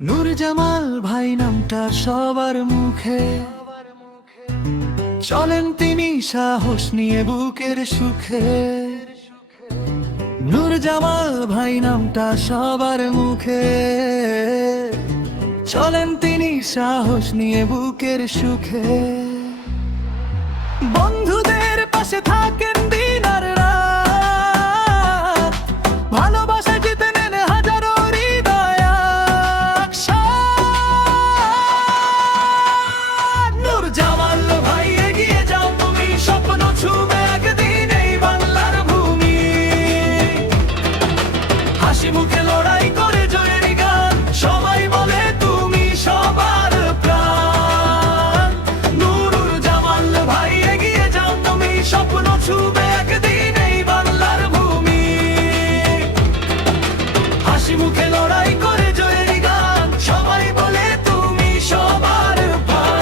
নূর জামাল ভাই নামটা সবার মুখে, চলেন তিনি সাহস নিয়ে বুকের সুখে। নূর জামাল ভাই নামটা সবার মুখে, চলেন তিনি সাহস নিয়ে বুকের সুখে। বন্ধুদের পাশে থাকেন দিন আর রাত, ভালোবাসা জিতে নেন হাজারো হৃদয় একসাথ। নূর জামাল ভাই এগিয়ে যাও তুমি, স্বপ্ন ছুবে একদিন এই বাংলার ভূমি। হাসি মুখে লড়াই করে জয়ের গান, সবাই বলে তুমি সবার প্রাণ। নূর জামাল ভাই এগিয়ে যাও তুমি, স্বপ্ন ছুবে একদিন এই বাংলার ভূমি। হাসি মুখে লড়াই করে জয়ের গান, সবাই বলে তুমি সবার প্রাণ।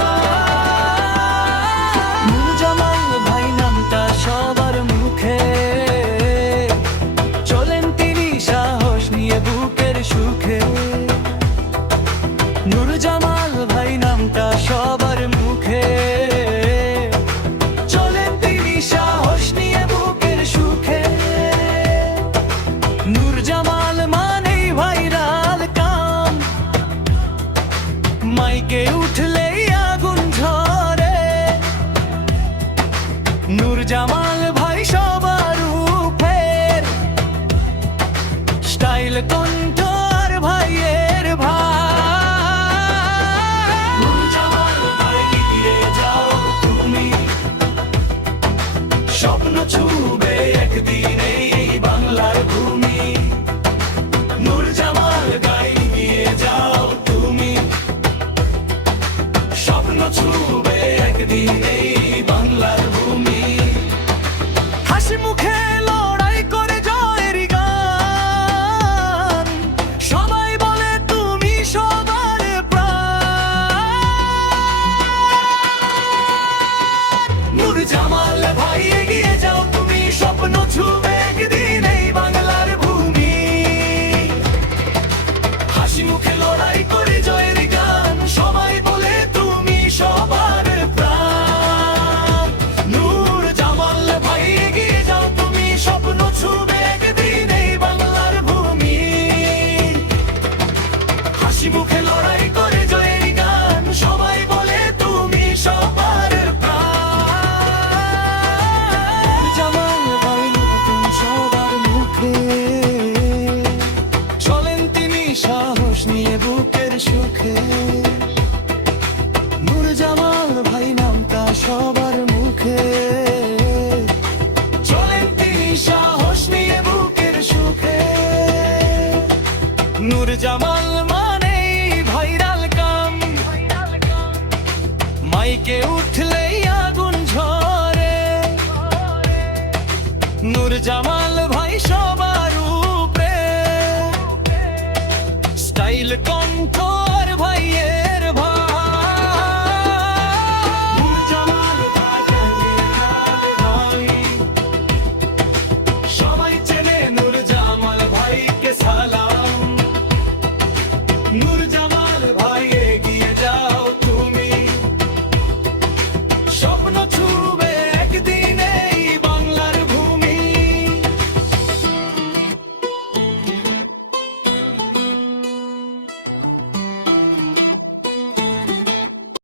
নূর জামাল ভাই নামটা সবার মুখে, চলেন তিনি সাহস নিয়ে বুকের সুখে। নূর জামাল ভাই নামটা সবার মুখে, চলেন তিনি সাহস নিয়ে বুকের সুখে। নূর জামাল মানেই ভাইরাল কাম, মাইকে উঠলেই আগুন ঝরে। নূর জামাল ভাই সবার উপের, স্টাইল কণ্ঠ আর ভাইয়ের ভাই। নূর জামাল ভাই এগিয়ে যাও তুমি, স্বপ্ন ছুবে একদিন এই বাংলার ভূমি। নূর জামাল ভাই এগিয়ে যাও তুমি, স্বপ্ন ছুবে একদিন এই বাংলার ভূমি। হাসি মুখে লড়াই করে জয়ের গান, সবাই বলে তুমি সবার প্রাণ। নূর জামাল ভাই এগিয়ে যাও তুমি, স্বপ্ন ছুবে একদিন এই বাংলার ভূমি। হাসি মুখে লড়াই করে জয়ের গান, সবাই বলে তুমি সবার প্রাণ। নূর জামাল ভাই এগিয়ে যাও তুমি, স্বপ্ন ছুবে একদিন এই বাংলার ভূমি। হাসি মুখে লড়াই করে জয়ের গান, সবাই বলে তুমি সবার প্রাণ। জামাল ভাই নতুন সবার মুখে, চলেন তিনি সাহস নিয়ে বুকের সুখে। নূর জামাল ভাই নামটা সবার মুখে, চলেন তিনি সাহস নিয়ে বুকের সুখে। নূর জামাল মানেই ভাইরাল কাম, মাইকে উঠলেই আগুন ঝরে। নূর জামাল ভাই সবার উপরে, স্টাইল কণ্ঠ আর ভাইয়ের